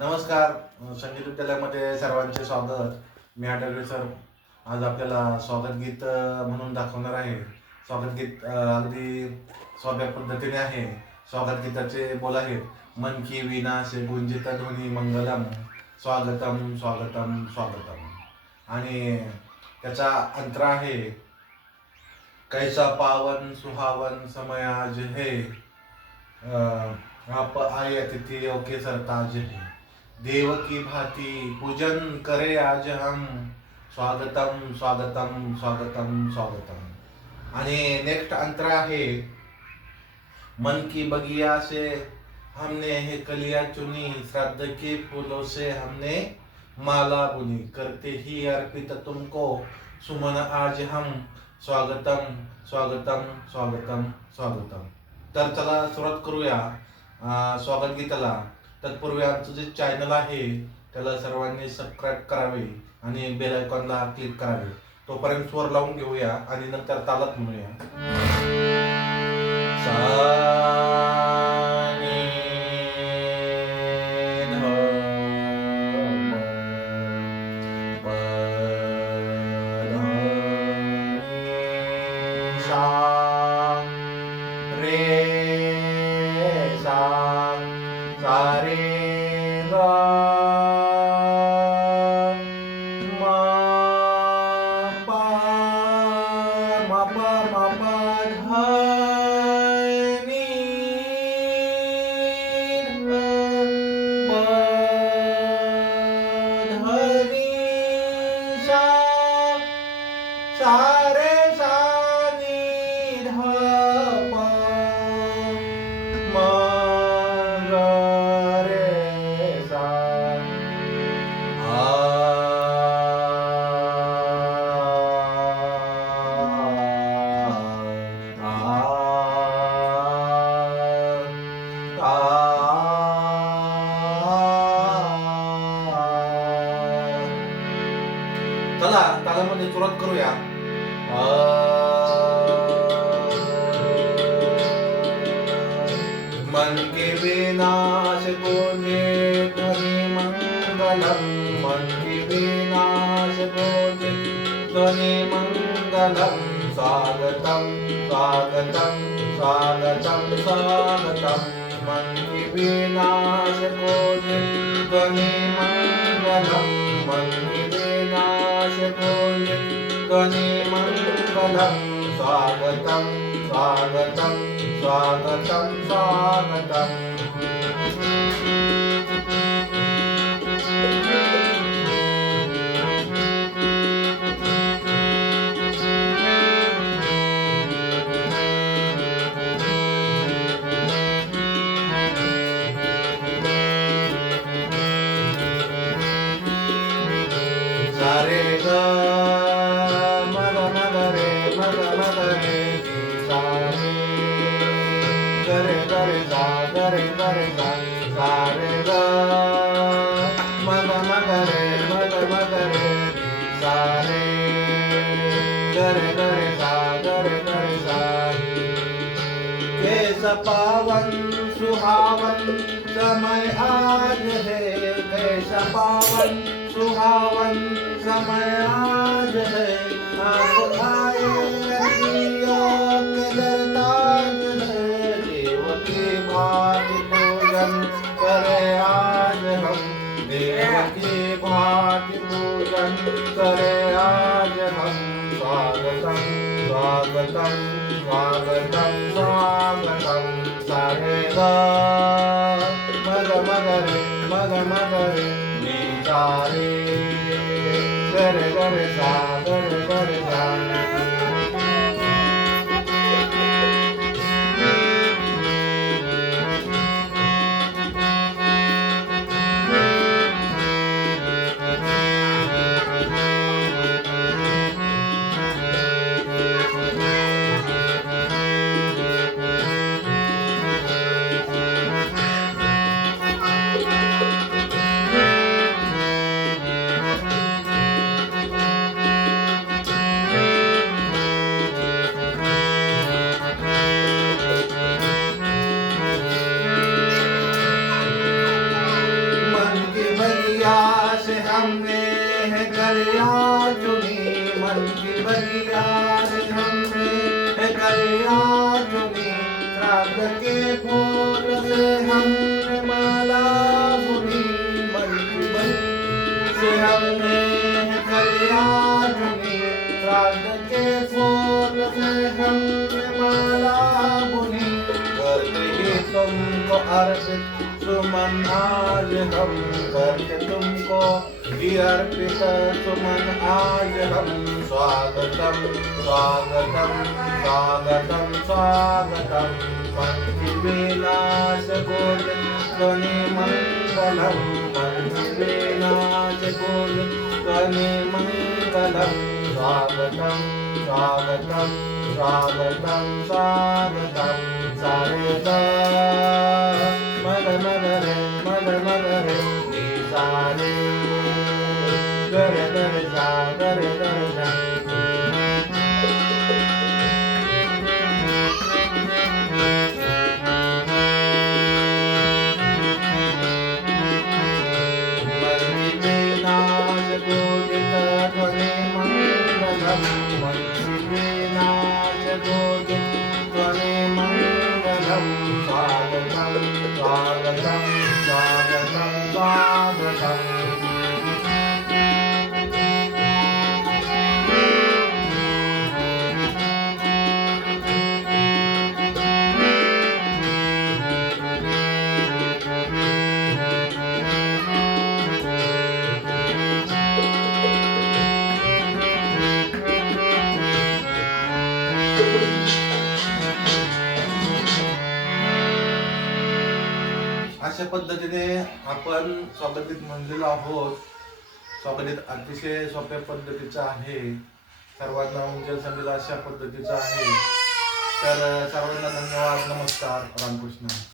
नमस्कार संगीत विद्यालयामध्ये सर्वांचे स्वागत. मी आठवले सर. आज आपल्याला स्वागत गीत म्हणून दाखवणार आहे. स्वागत गीत अगदी सोप्या पद्धतीने आहे. स्वागत गीताचे बोल आहेत. मन की विना से गुंजित ध्वनी मंगलम. स्वागतम स्वागतम स्वागतम. आणि त्याचा अंतर आहे कैसा पावन सुहावन समय आज है. अ, आप आए अतिथियों के सरताज देव की भांति पूजन करे आज हम। स्वागतम स्वागतम स्वागतम स्वागतम। आणि नेक्स्ट अंतर आहे मन की बगिया से हमने हे कलिया चुनी श्राद्ध के फूलों से हमने माला बुनी। करते ही अर्पित तुमको सुमन आज हम। स्वागतम स्वागतम स्वागतम स्वागतम। तर चला सुरुवात करूया स्वागत गीताला. तत्पूर्वी आमचं जे चॅनल आहे त्याला सर्वांनी सबस्क्राईब करावे आणि बेल आयकॉनला क्लिक करावे. तोपर्यंत स्वर लावून घेऊया आणि नंतर तालात म्हणूया. म चला तालामध्ये म्हणजे सुरुवात करूया. मन के विनाश को जे ध्वनि मंगलम। मन के विनाश को जे ध्वनि मंगलम। स्वागतम स्वागतम स्वागतम स्वागतम। मन के विनाश को जे ध्वनि मंगलम। मन के स्वागतं स्वागतं स्वागतं स्वागतम् पावन सुहावन समय आज है केस पावन सुहावन समय आज है शङ्करे आजहं स्वागतं स्वागतं स्वागतं स्वागतं सरे मग मदने मगमगरे सारे कर कर सा श्राद्ध के फूल से हमने माला बुनी मन से हमने खलिया चुनी के से हमने माला बुनी करते तुमको अर्पित सुमन आज हम करके तुमको। अर्पित सुमन आज हम स्वागतम स्वागतम स्वागतम स्वागतम। नि मण्डलम् नाच कोट कने मण्डलम् स्वागतम् स्वागतम् स्वागतं स्वागतं जनता पर मर जागर रथं स्वागतं त्वागतं द्वागतं पद्धतीने आपण स्वागतीत म्हणलेलो आहोत. स्वागतीत अतिशय सोप्या पद्धतीचं आहे. सर्वांना उंचल समजेल अशा पद्धतीचं आहे. तर सर्वांना धन्यवाद. नमस्कार. रामकृष्ण.